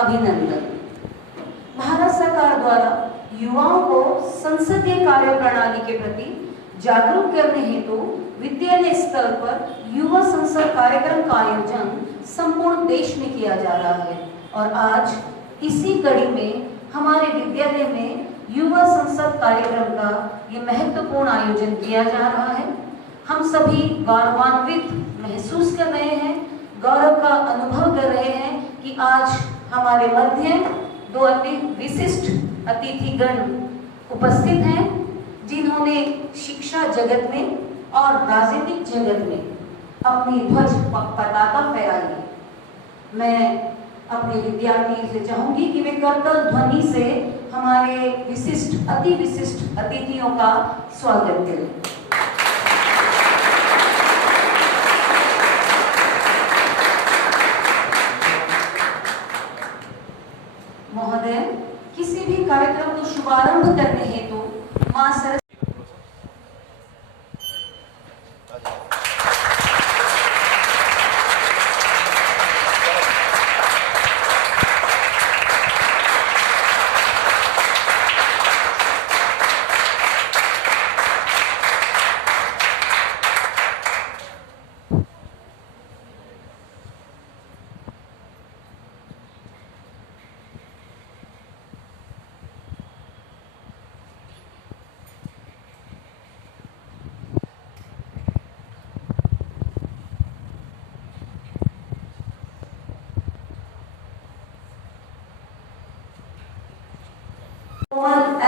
अभिनंदन। भारत सरकार द्वारा युवाओं को संसदीय कार्य प्रणाली के प्रति जागरूक करने हेतु विद्यालय स्तर पर युवा संसद कार्यक्रम का आयोजन संपूर्ण देश में किया जा रहा है और आज इसी कड़ी में हमारे विद्यालय में युवा संसद कार्यक्रम का ये महत्वपूर्ण आयोजन किया जा रहा है। हम सभी गौरवान्वित महसूस कर रहे हैं, गौरव का अनुभव कर रहे हैं कि आज हमारे मध्य दो अति विशिष्ट अतिथिगण उपस्थित हैं जिन्होंने शिक्षा जगत में और राजनीतिक जगत में अपनी ध्वज पताका फहराई है। मैं अपने विद्यार्थी से चाहूंगी कि वे करतल ध्वनि से हमारे अति विशिष्ट अतिथियों का स्वागत करें। महोदय, किसी भी कार्यक्रम को शुभारंभ करने हेतु मां सरस्वती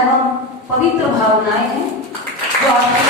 एवं पवित्र भावनाएं हैं जो आपके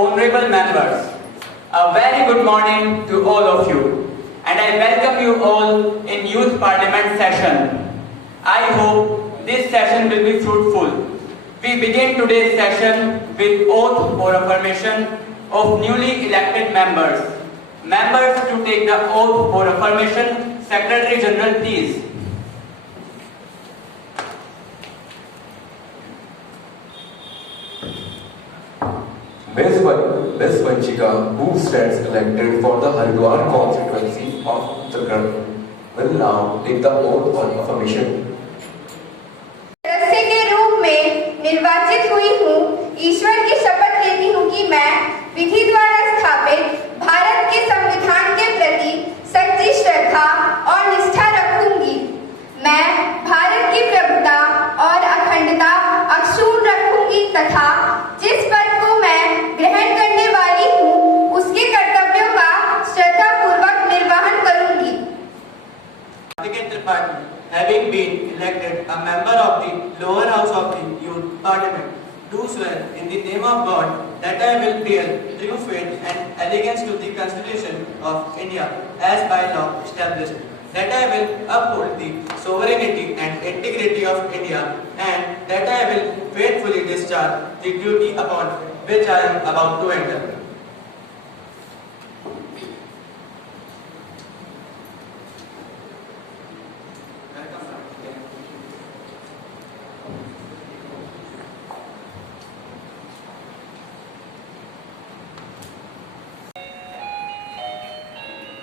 Honorable members, a very good morning to all of you, and I welcome you all in Youth Parliament session. I hope this session will be fruitful. We begin today's session with oath for affirmation of newly elected members. Members to take the oath for affirmation, Secretary General, please. Ms. Vanchika, who stands elected for the Haridwar constituency of Uttarakhand, will now take the oath on affirmation. सदस्य के रूप में निर्वाचित हुई हूँ, ईश्वर की शपथ लेती हूँ कि मैं विधि द्वारा स्थापित भारत के संविधान के प्रति सच्ची श्रद्धा और निष्ठा रखूंगी। मैं भारत की प्रभुता और अखंडता अक्षुण्ण रखूंगी तथा जिस पद को मैं ग्रहण करने वाली हूँ उसके कर्तव्यों का श्रद्धापूर्वक निर्वहन करूंगी। Having been elected a member of the lower house of the Youth Parliament, do swear in the name of God that I will bear true faith and allegiance to the Constitution of India as by law established, that I will uphold the sovereignty and integrity of India, and that I will faithfully discharge the duty upon which I am about to enter.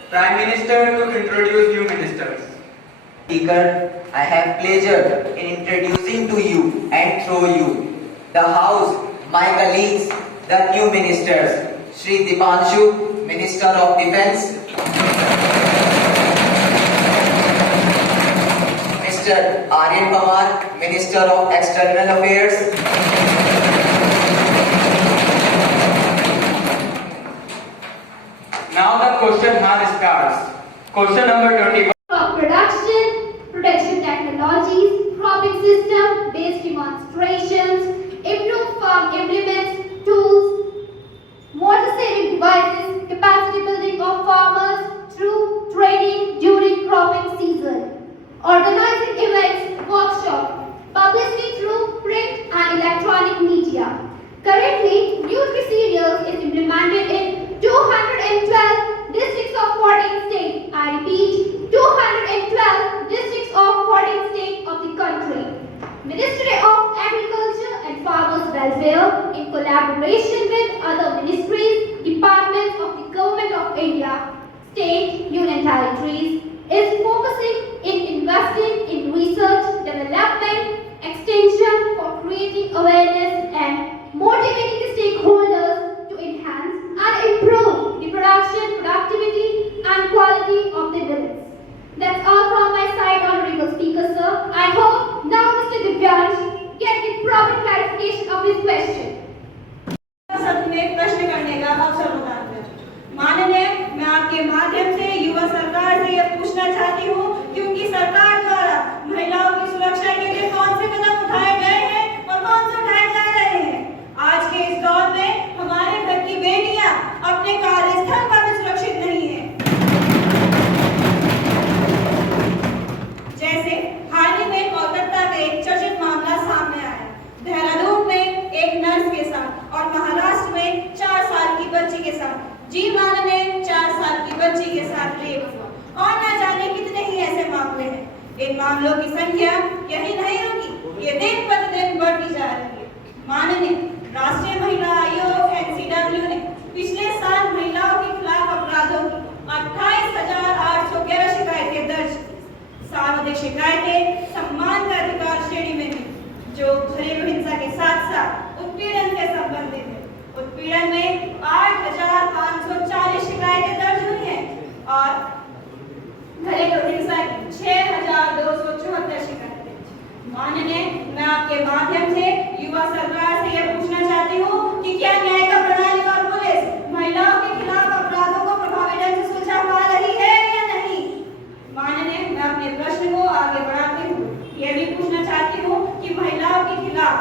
Prime Minister to introduce new ministers. Speaker, I have pleasure in introducing to you and through you the House, my colleagues, the new ministers, Shri Dipanshu, Minister of Defence, Mr. Aryan Pamar, Minister of External Affairs, Now the question mark starts. Question number 21. Of production, protection technologies, cropping system based demonstrations, improved farm implements, tools, water saving devices, capacity building of farmers through training during cropping season, organizing events, workshops, publicity through print and electronic media. Currently, Nutri-Cereals is implemented in 212 districts of 14 states. I repeat, 212 districts of 14 states of the country. Ministry of Agriculture and Farmers Welfare, in collaboration with other ministries, departments of the Government of India, state, union territories, is focusing in investing in research, development, extension for creating awareness and motivating the stakeholders to enhance and improve the production, productivity and quality of the millets. That's all from my side, Honorable Speaker, sir. I hope now Mr. Divyansh get the proper clarification of his question. में प्रश्न करने का अवसर प्रदान करें। माननीय, मैं आपके माध्यम से युवा सरकार से यह पूछना चाहती हूँ कि उनकी सरकार द्वारा महिलाओं की सुरक्षा के लिए कौन से कदम उठाए गए हैं और कौन से उठाए जा रहे हैं। आज के इस दौर में हमारे घर की बेटियां अपने कार्यस्थल पर भी सुरक्षित नहीं है। जैसे हाल ही में कोलकाता में एक चर्चित मामला सामने आया। देहरादून में एक नर्स के साथ और महाराष्ट्र में 4 साल की बच्ची के साथ जी मानने 4 साल की बच्ची के साथ रेप हुआ और न जाने कितने ही ऐसे मामले हैं। इन मामलों की संख्या यही नहीं रुकी, ये दिन प्रतिदिन बढ़ती जा रही है। माननीय राष्ट्रीय महिला आयोग NCW ने पिछले साल महिलाओं के खिलाफ अपराधों की 28,811 शिकायतें दर्ज की। सर्वाधिक शिकायतें सम्मान का अधिकार श्रेणी में थी, जो घरेलू हिंसा के साथ साथ उत्पीड़न से संबंधित है। उत्पीड़न में 8,540 शिकायतें दर्ज हुई हैं और घरेलू हिंसा की 6,274 शिकायतें। माननीय, मैं आपके माध्यम से युवा सरकार से यह पूछना चाहती हूँ कि क्या न्यायिक प्रणाली और पुलिस महिलाओं के खिलाफ अपराधों को प्रभावी ढंग से सुलझा पा रही है या नहीं। माननीय, मैं अपने प्रश्न को आगे बढ़ाती हूँ, यह भी पूछना चाहती हूँ कि महिलाओं के खिलाफ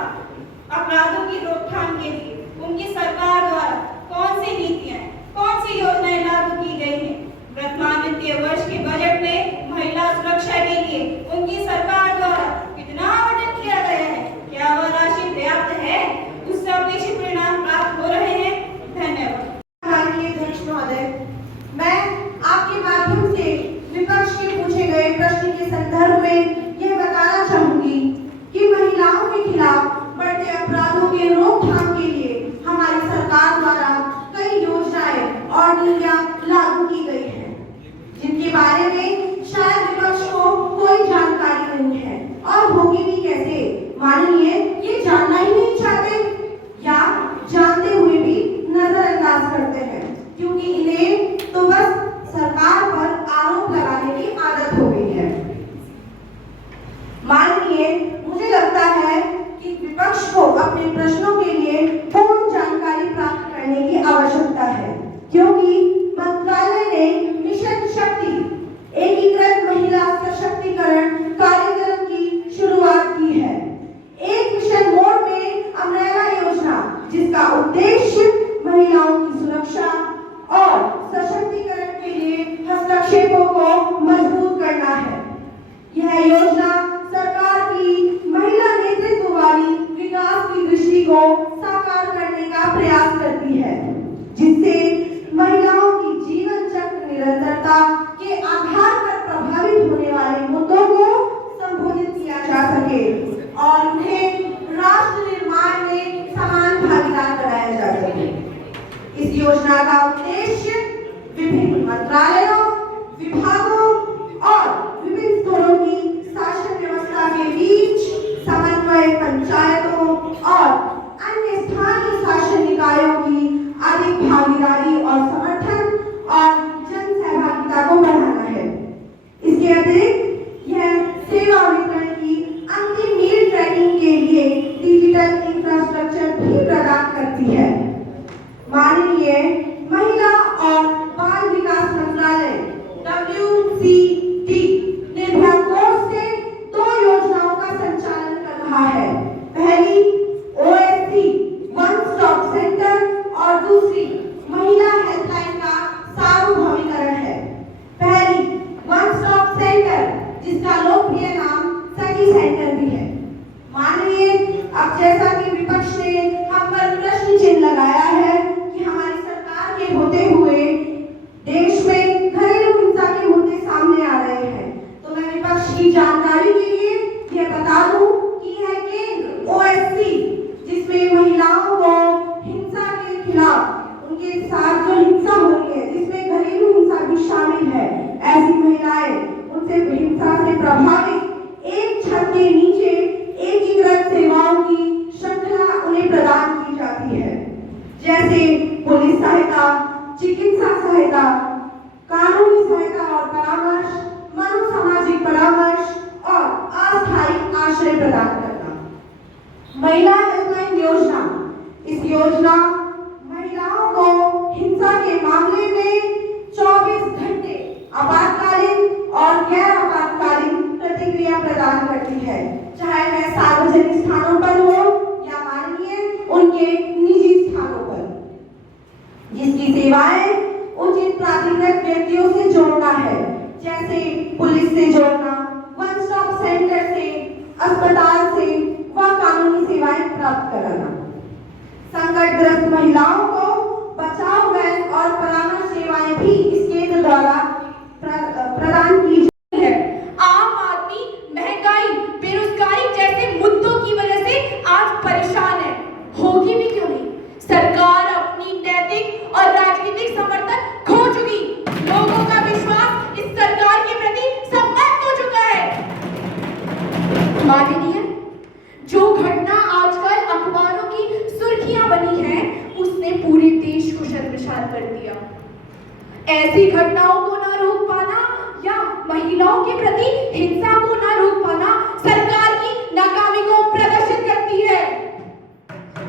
अपराधों की रोकथाम के लिए उनकी सरकार द्वारा कौन सी नीतियां, कौन सी योजनाएं लागू की गई हैं। वर्तमान वित्तीय वर्ष के बजट में महिला सुरक्षा के लिए उनकी सरकार द्वारा कितना आवंटन किया गया है, क्या वह राशि पर्याप्त है, उससे अपेक्षित परिणाम प्राप्त हो रहे हैं। धन्यवाद। माननीय अध्यक्ष महोदय, मैं आपके माध्यम से विपक्ष के पूछे गए प्रश्न के संदर्भ में यह बताना चाहूंगी कि महिलाओं के खिलाफ बढ़ते अपराधों के रोकथाम के लिए हमारी सरकार द्वारा कई योजनाएं और नीतियां लागू की गई हैं, जिनके बारे में शायद विपक्ष को कोई जानकारी नहीं है और होगी भी कैसे। माननीय, ये जानना ही नहीं चाहते या जानते हुए भी नजरअंदाज करते हैं, क्योंकि इन्हें तो बस सरकार पर आरोप लगाने की आदत हो गई है। माननीय, मुझे लगता है कि विपक्ष को अपने प्रश्नों के लिए पूर्ण जानकारी प्राप्त करने की आवश्यकता है, क्योंकि मंत्रालय ने मिशन शक्ति एकीकृत महिला सशक्तिकरण कार्यक्रम की शुरुआत की है। एक मिशन मोड में अमरेला योजना, जिसका उद्देश्य महिलाओं की सुरक्षा और सशक्तिकरण के लिए हस्तक्षेपों को मजबूत करना है। यह योजना सरकार की महिला नेतृत्व वाली विकास की दृष्टि को साकार करने का प्रयास करती है, जिससे महिलाओं की जीवन चक्र निरंतरता के आधार पर प्रभावित होने वाले मुद्दों को संबोधित किया जा सके और उन्हें राष्ट्र निर्माण में समान भागीदार बनाया जा सके। इस योजना का उद्देश्य विभिन्न मंत्रालयों, विभागों और विभिन्न स्तरों की शासन व्यवस्था के बीच समन्वय, पंचायतों और अन्य स्थानीय शासन निकायों की अधिक भागीदारी और समर्थन और जन सहभागिता को बढ़ाना है। इसके अतिरिक्त यह सेवा वितरण की अंतिम सेंटर भी है। माननीय, अब जैसा कि विपक्ष ने हम पर प्रश्न चिन्ह लगाया है कि हमारी सरकार के होते हुए देश में घरेलू हिंसा के मुद्दे सामने आ रहे हैं, तो मैं विपक्ष की जानकारी के लिए यह बता दूं कि यह केंद्र OSC, जिसमें महिलाओं को हिंसा के खिलाफ उनके साथ जो हिंसा हो रही है, जिसमें घरेलू हिंसा भी शामिल है, ऐसी महिलाएं उनसे हिंसा से प्रभावित एक छत के नीचे एकीकृत सेवाओं की श्रृंखला उन्हें प्रदान की जाती है, जैसे पुलिस सहायता, चिकित्सा सहायता, कानूनी सहायता और परामर्श, मनोसामाजिक परामर्श और अस्थायी आश्रय प्रदान करना। महिला हेल्पलाइन योजना, इस योजना महिलाओं को हिंसा के मामले में 24 घंटे आपातकालीन और गैर आपातकालीन प्रतिक्रिया प्रदान करती है, चाहे वह सार्वजनिक स्थानों पर हो या माननीय उनके निजी स्थानों पर, जिसकी सेवाएं उचित प्राधिकृत व्यक्तियों से जोड़ना है, जैसे पुलिस से जोड़ना, वन स्टॉप सेंटर से, अस्पताल से व कानूनी सेवाएं प्राप्त कराना। संकटग्रस्त महिलाओं को बचाव वैन और परामर्श सेवाएं भी इस केंद्र द्वारा प्रदान की जाती है। आम आदमी महंगाई, बेरोजगारी जैसे मुद्दों की वजह से आज परेशान है, होगी भी क्यों नहीं। सरकार अपनी नैतिक और राजनीतिक समर्थन खो चुकी, लोगों का विश्वास इस सरकार के प्रति समाप्त हो चुका है। माननीय, जो घटना आजकल अखबारों की सुर्खियां बनी है, उसने पूरे देश को शर्मसार कर दिया। ऐसी घटनाओं को ना रोक पाना या महिलाओं के प्रति हिंसा को ना रोक पाना सरकार की नाकामी को प्रदर्शित करती है।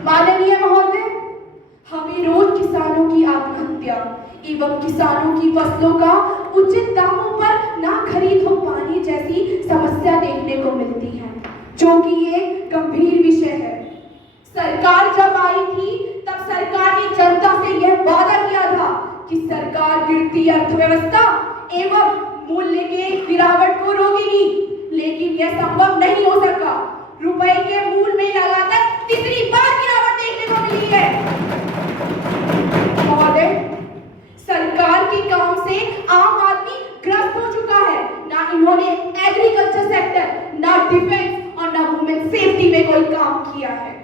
माननीय महोदय, हमें रोज किसानों की आत्महत्या एवं किसानों की फसलों का उचित दामों पर ना खरीद हो पाने जैसी समस्या देखने को मिलती है, जो कि एक गंभीर विषय है। सरकार जब आई थी तब सरकार ने जनता से यह वादा किया था कि सरकार गिरती अर्थव्यवस्था एवं मूल्य के गिरावट को रोकेगी, लेकिन यह संभव नहीं हो सका। रुपए के मूल्य में लगातार तीसरी बार गिरावट देखने को मिली है। महोदय, सरकार के काम से आम आदमी ग्रस्त हो चुका है। ना इन्होंने एग्रीकल्चर सेक्टर, ना डिफेंस और ना वुमेन सेफ्टी में कोई काम किया है।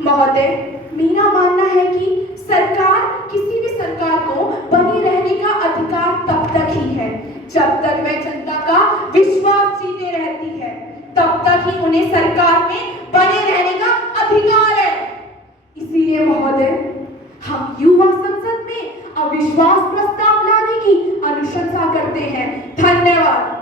महोदय, मेरा मानना है कि सरकार, किसी भी सरकार को बनी रहने का अधिकार तब तक ही है जब तक वह जनता का विश्वास जीते रहती है, तब तक ही उन्हें सरकार में बने रहने का अधिकार है। इसीलिए महोदय, हम युवा संसद में अविश्वास प्रस्ताव लाने की अनुशंसा करते हैं। धन्यवाद।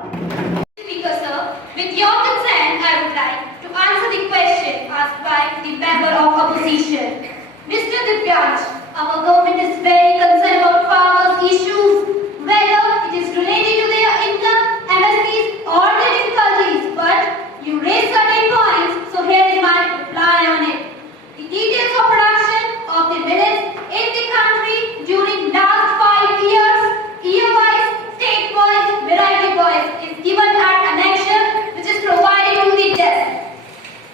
Speaker sir, with your consent, I would like to answer the question asked by the member of opposition. Mr. Divyansh, our government is very concerned about farmers' issues, whether it is related to their income, MSPs or their difficulties. But you raised certain points, so here is my reply on it. The details of production of the millets in the country during last 5 years, year-wise, state-wise, variety-wise, is given at annexure, which is provided to the desk.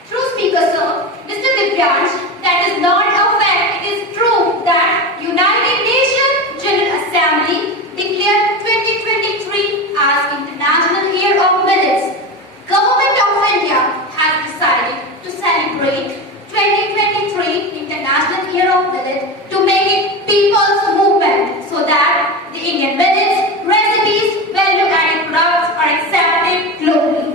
True, Speaker sir, Mr. Divyansh, that is not a fact. It is true that United Nations General Assembly declared 2023 as International Year of Millets. Government of India has decided to celebrate 2023 International Year of Millet to make it people's movement, so that the Indian millets, recipes, value-added products are accepted globally.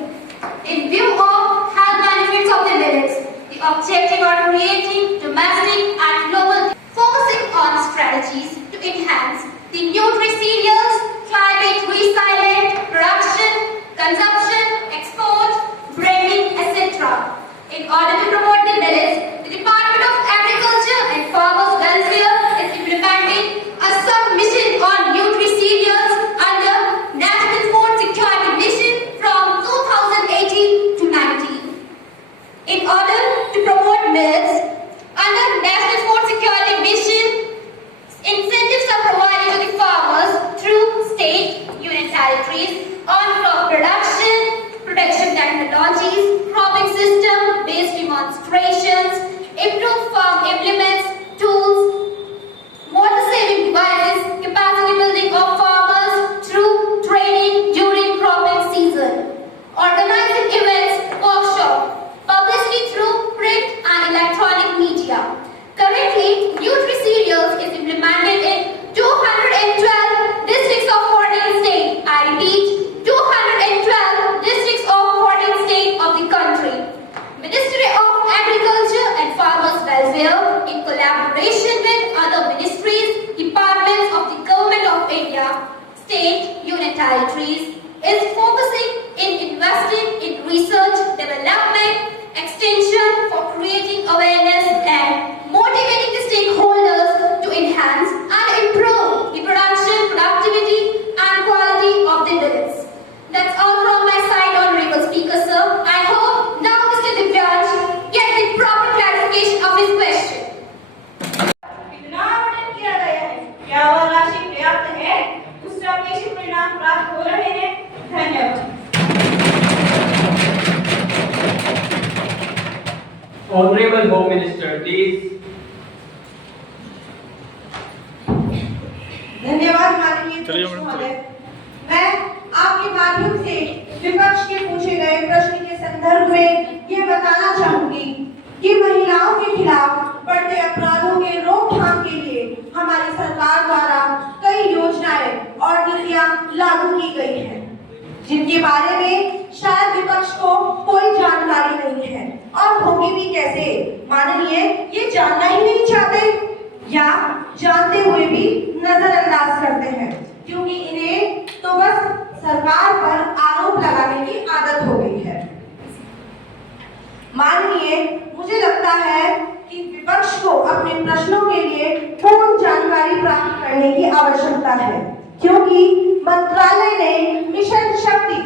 In view of health benefits of the millets, the objective of creating domestic and global, focusing on strategies to enhance the nutri-cereals, climate resilient production, consumption, export, branding, etc. In order to promote the millets, the Department of Agriculture and Farmers Welfare is implementing a sub-mission on nutri-cereals under National Food Security Mission from 2018 to 19. In order to promote millets under National Food Security Mission, incentives are provided to the farmers through state, union territories on crop production, demonstrations, improved farm implements, tools, water-saving devices, capacity building of farmers through training during cropping season, organizing events, workshops, publicity through print and electronic media. Currently, Nutri-Cereals is implemented in 212 districts of 14 states. I repeat, 212 districts of 14 states of the country. Ministry of Agriculture and Farmers Welfare, in collaboration with other ministries, departments of the Government of India, state, union territories, is focusing in investing in research, development, extension for creating awareness and motivating the stakeholders to enhance and improve the production, productivity and quality of the millets. That's all from my side, Honorable Speaker, sir. I hope now Mr. Divyansh gets the proper clarification of his question. इतना आवेदन किया गया है, क्या वह राशि पर्याप्त है? उससे अपेक्षित परिणाम प्राप्त हो रहे हैं? धन्यवाद। Honorable Home Minister, please. धन्यवाद माननीय अध्यक्ष महोदय। मैं आपके माध्यम से विपक्ष के पूछे गए प्रश्न के संदर्भ में यह बताना चाहूंगी कि महिलाओं के खिलाफ बढ़ते अपराधों के रोकथाम के लिए हमारी सरकार द्वारा कई योजनाएं और नीतियां लागू की गई हैं, जिनके बारे में शायद विपक्ष को कोई जानकारी नहीं है और होगी भी कैसे। माननीय ये जानना ही नहीं चाहते या जानते हुए भी नजरअंदाज करते हैं, क्योंकि इन्हें तो बस सरकार पर आरोप लगाने की आदत हो गई है। माननीय, मुझे लगता है कि विपक्ष को अपने प्रश्नों के लिए पूर्ण जानकारी प्राप्त करने की आवश्यकता है, क्योंकि मंत्रालय ने मिशन शक्ति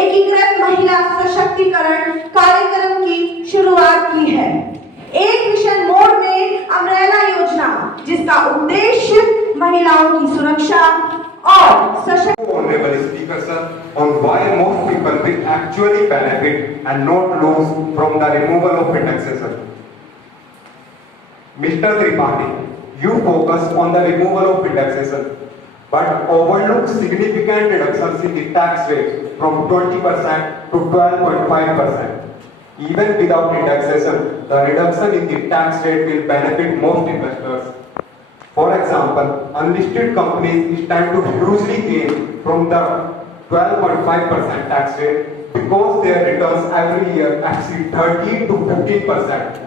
एकीकृत महिला सशक्तिकरण कार्यक्रम की शुरुआत की है। एक मिशन मोड में अमरेला योजना, जिसका उद्देश्य महिलाओं की सुरक्षा और सशक्त। Honorable Speaker, sir, on why most people will actually benefit and not lose from the removal of indexation. Mr. Tripathi, you focus on the removal of indexation, but overlook significant reductions in the tax rate from 20% to 12.5%. Even without indexation, the reduction in the tax rate will benefit most investors. For example, unlisted companies stand to hugely gain from the 12.5% tax rate because their returns every year exceed 13 to 15%.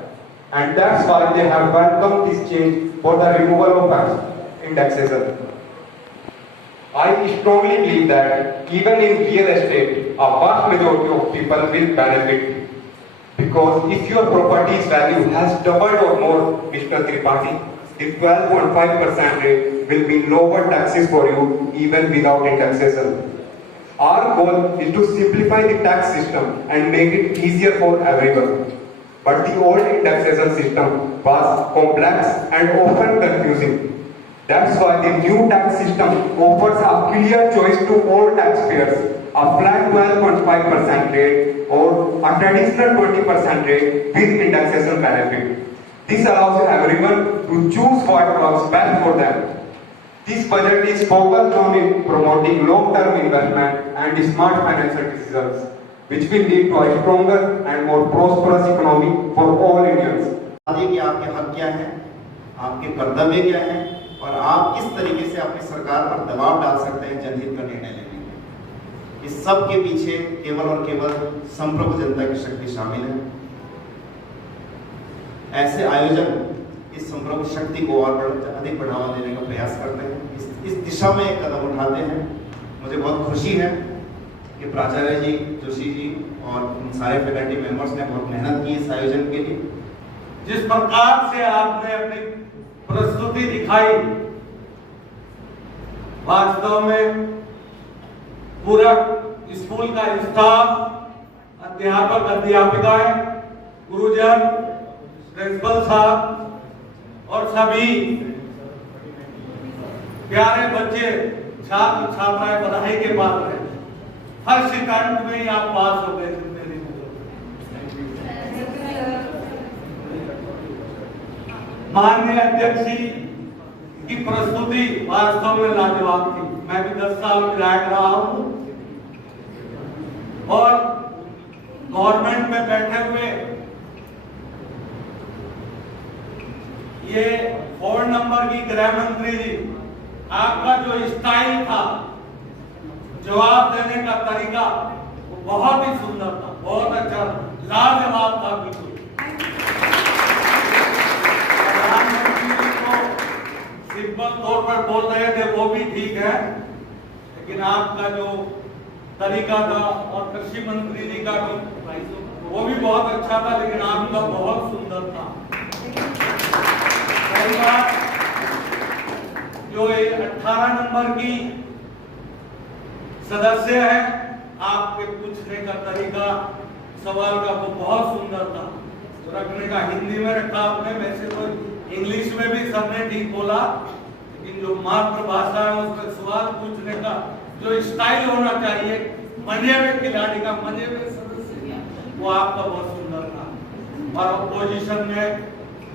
And that's why they have welcomed this change for the removal of indexation. I strongly believe that even in real estate, a vast majority of people will benefit. Because if your property's value has doubled or more, Mr. Tripathi, the 12.5% rate will be lower taxes for you even without indexation. Our goal is to simplify the tax system and make it easier for everyone. But the old indexation system was complex and often confusing. That's why the new tax system offers a clear choice to all taxpayers. A flat 12.5% rate or a traditional 20% rate with indexation benefit. This allows everyone to choose what works best for them. This budget is focused on promoting long-term investment and smart financial decisions, which will lead to a stronger and more prosperous economy for all Indians. कि आपके हक क्या हैं, आपके कर्तव्य क्या हैं और आप किस तरीके से अपनी सरकार पर दबाव डाल सकते हैं जनहित का निर्णय लेने में। इस सब के पीछे केवल और केवल संप्रभु जनता की शक्ति शामिल है। ऐसे आयोजन इस संप्रभु शक्ति को और अधिक बढ़ावा देने का प्रयास करते हैं, इस दिशा में एक कदम उठाते हैं। मुझे बहुत खुशी है कि प्राचार्य जी, जोशी जी और उन सारे फैकल्टी मेंबर्स ने बहुत मेहनत की इस आयोजन के लिए। जिस प्रकार से आपने अपनी प्रस्तुति दिखाई, वास्तव में पूरा स्कूल का स्टाफ, अध्यापक अध्यापिकाएं, गुरुजन, प्रिंसिपल साहब और सभी प्यारे बच्चे, छात्र छात्राएं बधाई के पात्र हैं। हर सेकंड में ही आप पास हो गए। माननीय अध्यक्ष जी की प्रस्तुति वास्तव में लाजवाब थी। मैं भी 10 साल विधायक रहा हूं और गवर्नमेंट में बैठे हुए ये 4 नंबर की गृह मंत्री जी, आपका जो स्टाइल था, जवाब देने का तरीका वो बहुत ही सुंदर था, बहुत अच्छा, लाजवाब था बिल्कुल। प्रधानमंत्री जी को सिंपल तौर पर बोल रहे थे वो भी ठीक है, लेकिन आपका जो तरीका था और कृषि मंत्री जी का वो भी बहुत अच्छा था, लेकिन आपका बहुत सुंदर था। कई बार जो 18 नंबर की सदस्य है, आपके पूछने का तरीका सवाल का वो बहुत सुंदर था, तो रखने का हिंदी में रखा आपने, वैसे तो इंग्लिश में भी सबने ठीक बोला, लेकिन जो मातृभाषा है उसमें सवाल पूछने का जो स्टाइल होना चाहिए, मजे में खिलाड़ी का, मजे में सदस्य, वो आपका बहुत सुंदर था। और अपोजिशन में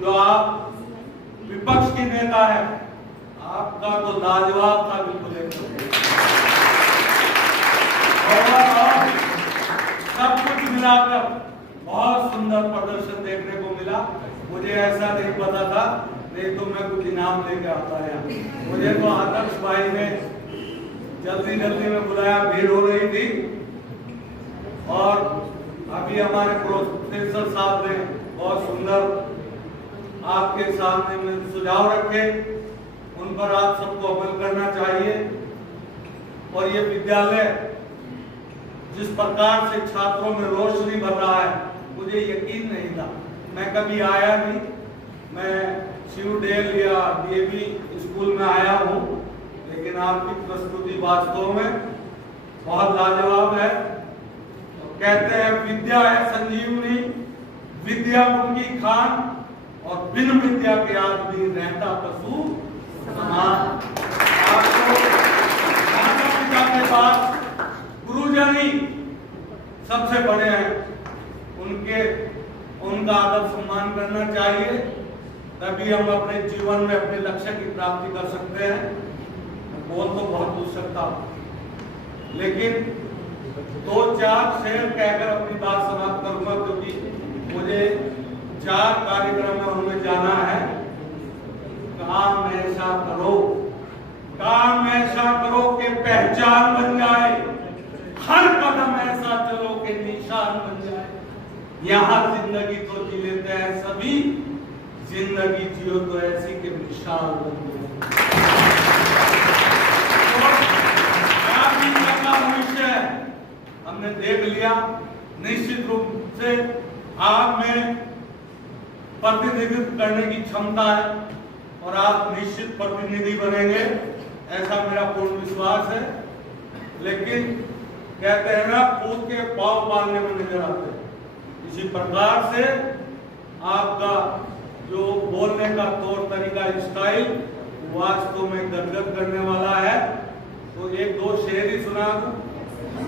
जो आप विपक्ष की नेता है, आपका तो लाजवाब था बिल्कुल एकदम। सब कुछ मिलाकर बहुत सुंदर प्रदर्शन देखने को मिला। मुझे ऐसा नहीं पता था, नहीं तो मैं कुछ इनाम लेके आता है। मुझे तो आदर्श भाई ने जल्दी में बुलाया, भीड़ हो रही थी, और अभी हमारे प्रोफेसर साहब ने बहुत सुंदर आपके सामने में सुझाव रखे, उन पर आप सबको अमल करना चाहिए। और ये विद्यालय जिस प्रकार से छात्रों में रोशनी भर रहा है, मुझे यकीन नहीं था, मैं कभी आया नहीं, मैं शिवडेल या डीएवी स्कूल में आया हूँ, लेकिन आपकी प्रस्तुति वास्तव में बहुत लाजवाब है। कहते हैं विद्या है संजीवनी, विद्या उनकी खान, और बिन विद्या के आदमी रहता पशु समान। आपको माता पिता के पास गुरुजन ही सबसे बड़े हैं, उनका आदर सम्मान करना चाहिए, तभी हम अपने जीवन में अपने लक्ष्य की प्राप्ति कर सकते हैं। बोल तो बहुत पूछ सकता हूं, लेकिन 2-4 शेर कहकर अपनी बात समाप्त करूंगा, क्योंकि मुझे 4 कार्यक्रमों में जाना है। काम ऐसा करो, काम ऐसा करो कि पहचान बन जाए, हर कदम ऐसा चलो कि निशान बन जाए। यहाँ जिंदगी तो जी लेते हैं सभी, जिंदगी जियो तो ऐसी कि निशान बन जाए। भविष्य हमने देख लिया, निश्चित रूप से आप में प्रतिनिधित्व करने की क्षमता है और आप निश्चित प्रतिनिधि बनेंगे, ऐसा मेरा पूर्ण विश्वास है। लेकिन कहते हैं ना, कूद के पाँव पालने में नजर आते हैं, इसी प्रकार से आपका जो बोलने का तौर तरीका, स्टाइल वास्तव में गदगद करने वाला है। तो 1-2 शेर ही सुना दूं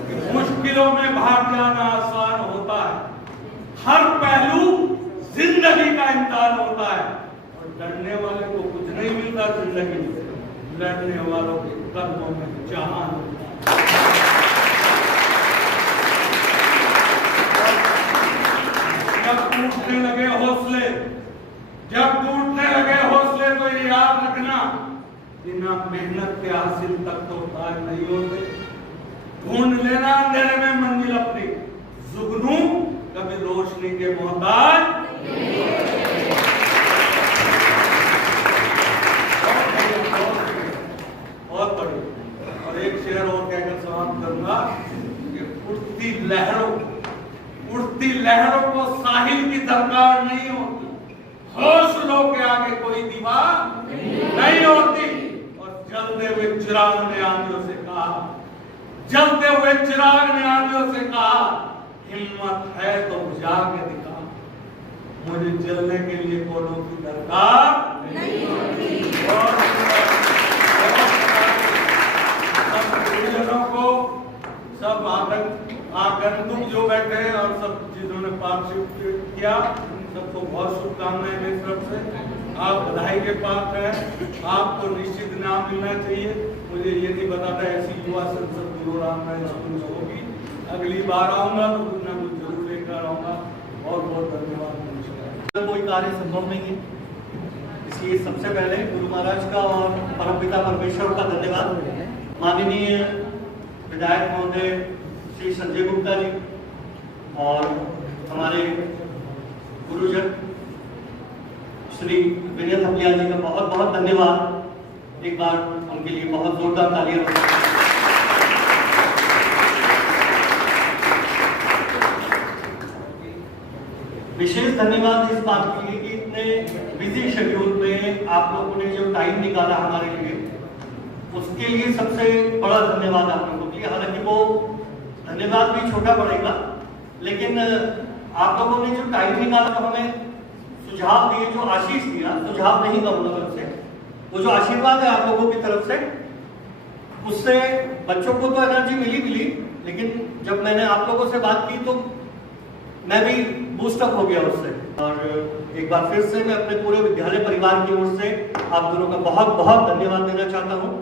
कि मुश्किलों में भाग जाना आसान होता है, हर पहलू जिंदगी का इम्तिहान होता है, और डरने वाले को कुछ नहीं मिलता जिंदगी से, लड़ने वालों के कदमों में जहान होता है। जब टूटने लगे हौसले, तो ये याद रखना, बिना मेहनत के हासिल तक तो ताज नहीं होते। ढूंढ लेना अंधेरे में मंजिल अपनी, जुगनू कभी रोशनी के मोहताज बहुत बड़ी। और एक शेर और कहकर समाप्त करूंगा कि उठती लहरों को साहिल की दरकार नहीं होती, हौसलों के आगे कोई दीवार नहीं होती। और जलते हुए चिराग ने आंधियों से कहा, हिम्मत है तो बुझा के दिखा, मुझे जलने के लिए कोनों की दरकार नहीं होती। और सब गुरुजनों को, सब आगंतुक जो बैठे हैं और सब जिन्होंने पार्टिसिपेट किया, सबको बहुत शुभकामनाएं मेरी तरफ से। आप बधाई के पात्र हैं, आपको निश्चित इनाम मिलना चाहिए। मुझे ये नहीं बताता ऐसी युवा संसद गुरु रामनाथ स्कूल होगी, अगली बार आऊंगा तो कुछ ना कुछ जरूर लेकर आऊंगा। बहुत बहुत धन्यवाद। नमस्कार। कोई कार्य संभव नहीं है, इसलिए सबसे पहले गुरु महाराज का और परमपिता परमेश्वर का धन्यवाद। माननीय विधायक महोदय श्री संजय गुप्ता जी और हमारे गुरुजन श्री विनय थपलिया जी का बहुत बहुत धन्यवाद। एक बार उनके लिए बहुत जोरदार तालियां। विशेष धन्यवाद इस बात के लिए कि इतने बिजी शेड्यूल में आप लोगों ने जो टाइम निकाला हमारे लिए, उसके लिए सबसे बड़ा धन्यवाद आप लोगों के लिए। हालांकि वो धन्यवाद भी छोटा पड़ेगा, लेकिन आप लोगों ने जो टाइम निकाला तो हमें सुझाव दिए, जो आशीष दिया, सुझाव नहीं कहूंगा सबसे, वो जो आशीर्वाद है आप लोगों की तरफ से, उससे बच्चों को तो एनर्जी मिली, लेकिन जब मैंने आप लोगों से बात की तो मैं भी बूस्टअप हो गया उससे। और एक बार फिर से मैं अपने पूरे विद्यालय परिवार की ओर से आप दोनों का बहुत बहुत धन्यवाद देना चाहता हूँ।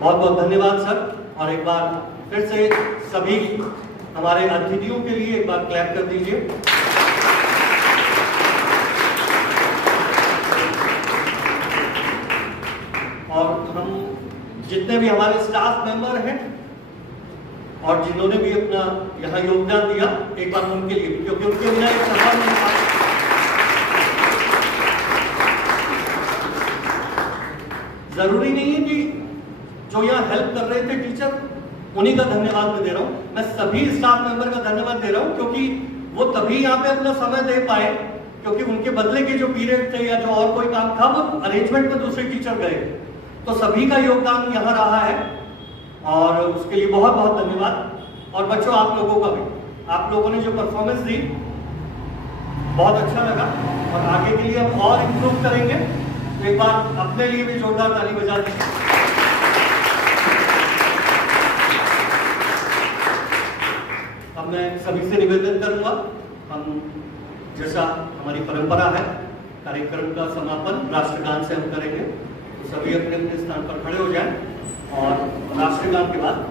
बहुत बहुत धन्यवाद सर। और एक बार फिर से सभी हमारे अतिथियों के लिए एक बार क्लैप कर दीजिए। और हम जितने भी हमारे स्टाफ मेंबर हैं और जिन्होंने भी अपना यहाँ योगदान दिया, एक बार उनके लिए, क्योंकि उनके बिना एक संभव नहीं था। जरूरी नहीं है कि जो यहाँ हेल्प कर रहे थे टीचर, उन्हीं का धन्यवाद मैं दे रहा हूँ। मैं सभी स्टाफ मेंबर का धन्यवाद दे रहा हूँ, क्योंकि वो तभी यहाँ पे अपना समय दे पाए क्योंकि उनके बदले के जो पीरियड थे या जो और कोई काम था वो अरेंजमेंट में दूसरे टीचर गए। तो सभी का योगदान यहाँ रहा है और उसके लिए बहुत बहुत धन्यवाद। और बच्चों आप लोगों का भी, आप लोगों ने जो परफॉर्मेंस दी बहुत अच्छा लगा और आगे के लिए हम और इम्प्रूव करेंगे। तो एक बार अपने लिए भी जोरदार ताली बजा दीजिए। अब मैं सभी से निवेदन करूंगा, हम जैसा हमारी परंपरा है कार्यक्रम का समापन राष्ट्रगान से हम करेंगे, तो सभी अपने अपने स्थान पर खड़े हो जाएं और राष्ट्रगान के बाद